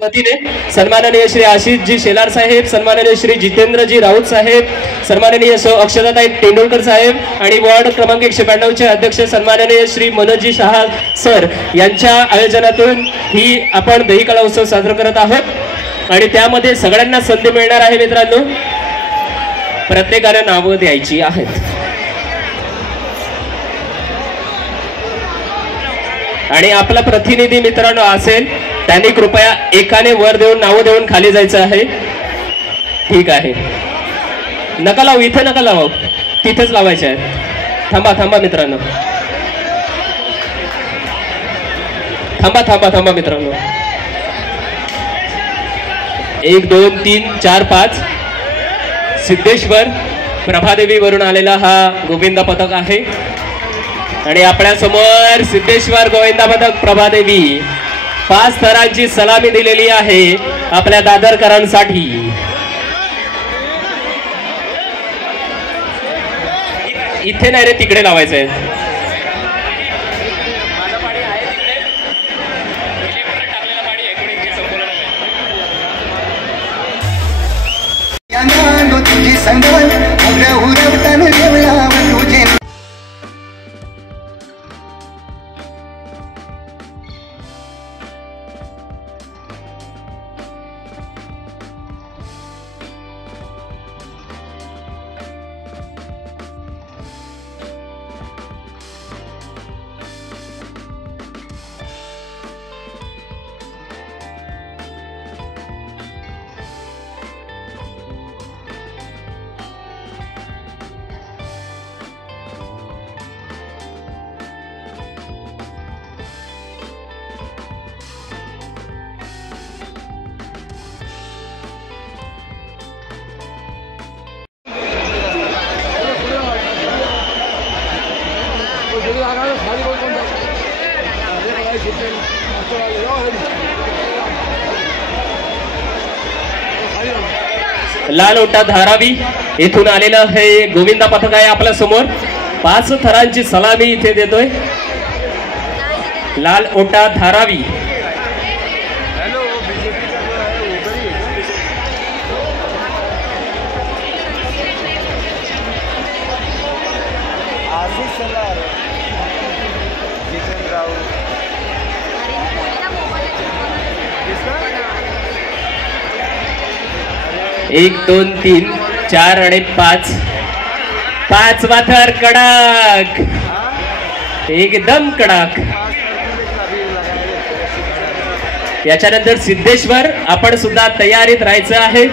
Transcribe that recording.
वतीने सन्माननीय श्री आशिषजी शेलार साहेब, सन्माननीय श्री जितेंद्रजी राऊत साहेब, सन्माननीय अक्षताताई तेंडुलकर साहेब आणि वॉर्ड क्रमांक 192 चे अध्यक्ष सन्माननीय श्री मनोजी शहा सर यांच्या आयोजनातून ही आपण दहीकळा उत्सव साजरा करत आहोत आणि त्यामध्ये सगळ्यांना संधी मिळणार आहे मित्रांनो. प्रत्येकाला नावं द्यायची आहेत आणि आपला प्रतिनिधी मित्रांनो असेल त्यांनी कृपया एकाने वर देऊन नाव देऊन खाली जायचं आहे. ठीक आहे, नका लावू, इथे नका लावू, तिथेच लावायचे आहे. थांबा थांबा मित्रांनो, थांबा थांबा थांबा मित्रांनो. 1 2 3 4 5 सिद्धेश्वर प्रभादेवी वरून आलेला हा गोविंदा पथक आहे आणि आपल्या समोर सिद्धेश्वर गोविंदा पथक प्रभादेवी 5 थरांची सलामी दिलेली आहे आपल्या दादरकरांसाठी. इथे नाही रे, तिकडे लावायचंय. लाल ओटा धारावी इथून आलेलं हे गोविंदा पथक आहे आपल्या समोर. 5 थरांची सलामी इथे देतोय. लाल ओटा धारावी. एक 2 3 4 आणि 5 5वा थर कडक, एकदम कडक. याच्यानंतर सिद्धेश्वर आपण सुद्धा तयारीत राहायचं आहे.